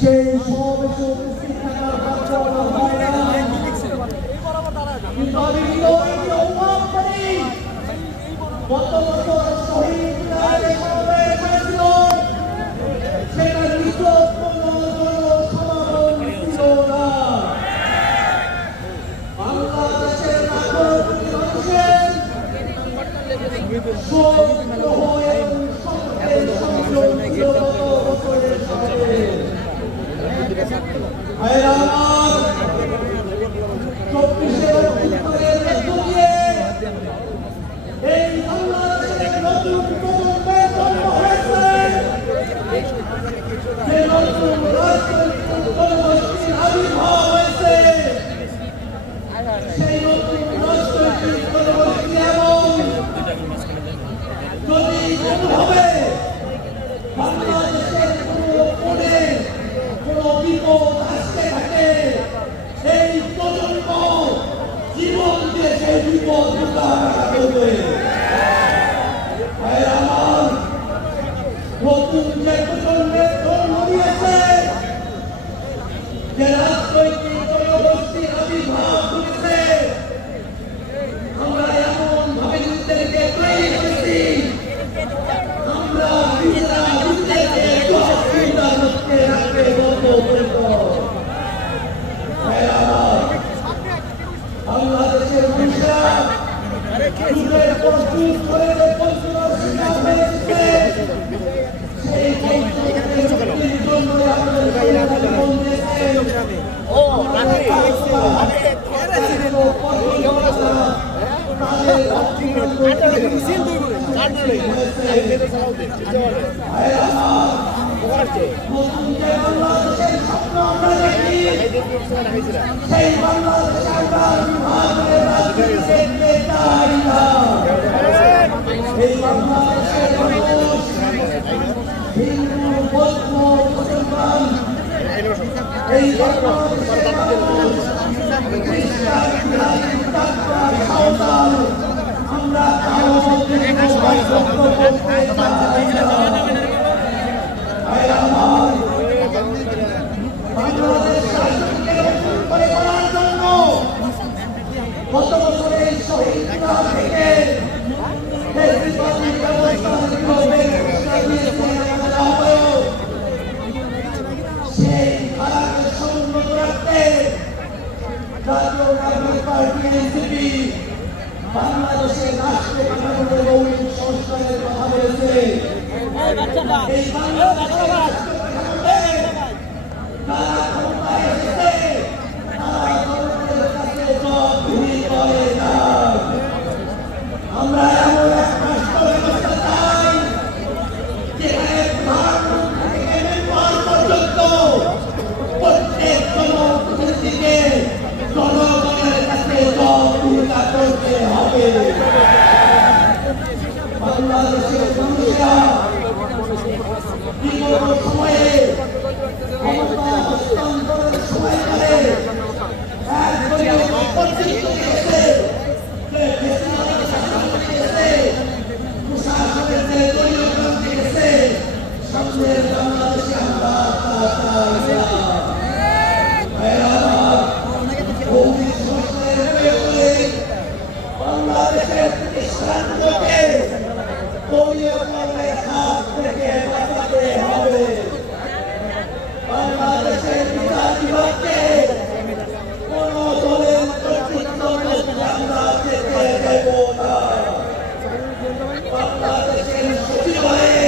সেই সমাবেশে উপস্থিত থাকার কিন্তু আমি অনুভব করি গত বছর শহীদ সমাবেশ হয়েছিল সেটা নিচক কোনো সমাগম ছিল না। বাংলাদেশের নাগরিক মানুষের নতুন যে প্রজন্মের জন্ম দিয়েছে যে রাজনৈতিক জনগোষ্ঠী আবির্ভাব ঘটেছে আমরা এমন ভাবে নিজেদেরকে তৈরি করেছি আমরা নিজেদেরকে রাখতে বাংলাদেশের মানুষরা যুগের পর যুগ ধরে গত বছরের শহীদ থেকে সেই ধারাকে সংযত রাখতে জাতীয় নাগরিক পার্টি এনসিপি বাংলাদেশের রাষ্ট্র কাঠামোর মৌলিক সংস্কারের কথা বলেছে। এই বাংলাদেশের রাষ্ট্র কাঠামোতে যারা ক্ষমতায় এসেছে তারা জনগণের কাছে জবাবদিহি করে না। আমরা এমন এক রাষ্ট্র ব্যবস্থা চাই যেখানে প্রধানমন্ত্রী থেকে মেম্বার পর্যন্ত প্রত্যেক জনপ্রতিনিধিকে জনগণের কাছে জবাবদিহিতা করতে হবে। বাংলাদেশের মানুষেরা বিগত সময়ে ক্ষমতা হস্তান্তরের সময়কালে প্রশাসনের যে দলীয় ক্রান্তি গেছে সামনের বাংলাদেশে আমরা বাংলাদেশের প্রতিষ্ঠানগুলোকে দলীয় কর্মের হাত থেকে বাঁচাতে হবে। বাংলাদেশের বিচার বিভাগকে কোন দলের কর্তৃত্ব আমরা যেতে দেব না। বাংলাদেশের সচিবালয়ে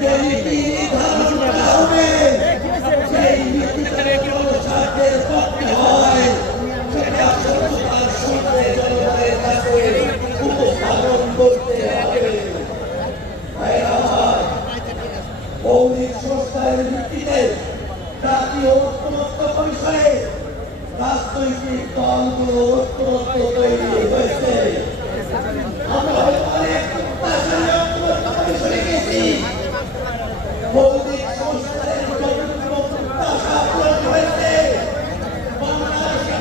যে নীতি নির্ধারণ করা হবে সেই নীতিতে জনস্বার্থের পক্ষে হয় সেটা সততার সঙ্গে জনগণের কাছে উপস্থাপন করতে হবে। মৌলিক সংস্কারের ভিত্তিতে জাতীয় ঐক্যমত্য পরিসরে রাজনৈতিক দলগুলো ঐক্যমত্য তৈরি হয়েছে। আমরা অনেক ঐক্যমত্য পরিসরে গেছি। মৌলিক সংস্কারের প্রত্যাশা পূরণ হয়েছে। বাংলাদেশের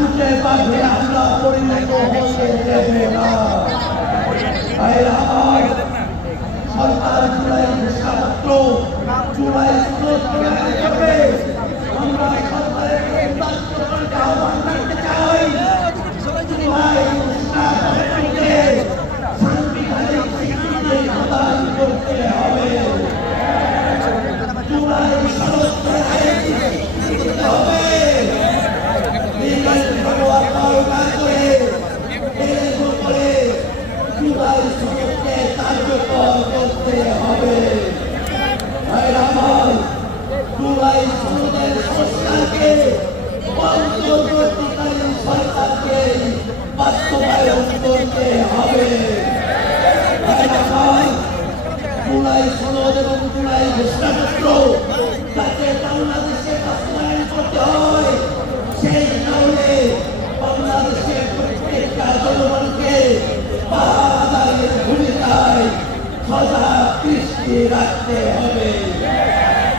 কাকুচে বাঘে আমরা পরিণত হতে দেব না। সরকার জুলাই ঘোষণাপত্র জুলাই হবে। আমরা সরকারের আহ্বান করতে চাই, জুলাই ঘোষণাপত্রকে সাংবিধানিক স্বীকৃতি প্রদান করতে হবে। জুলাই সনদকে স্বীকৃতি হবে। জুলাই সনদকে কার্যকর করতে হবে। জুলাই সনদের সংস্কারকে অন্তর্বর্তীকালীন সরকারকে বাস্তবায়ন করতে হবে। জুলাই সনদ এবং জুলাই ঘোষণাপত্র যাতে বাংলাদেশে বাস্তবায়ন করতে হয়, সেই কারণে বাংলাদেশের প্রত্যেকটা জনগণকে বাহাদারের ভূমিকায় সজাগ দৃষ্টি রাখতে হবে।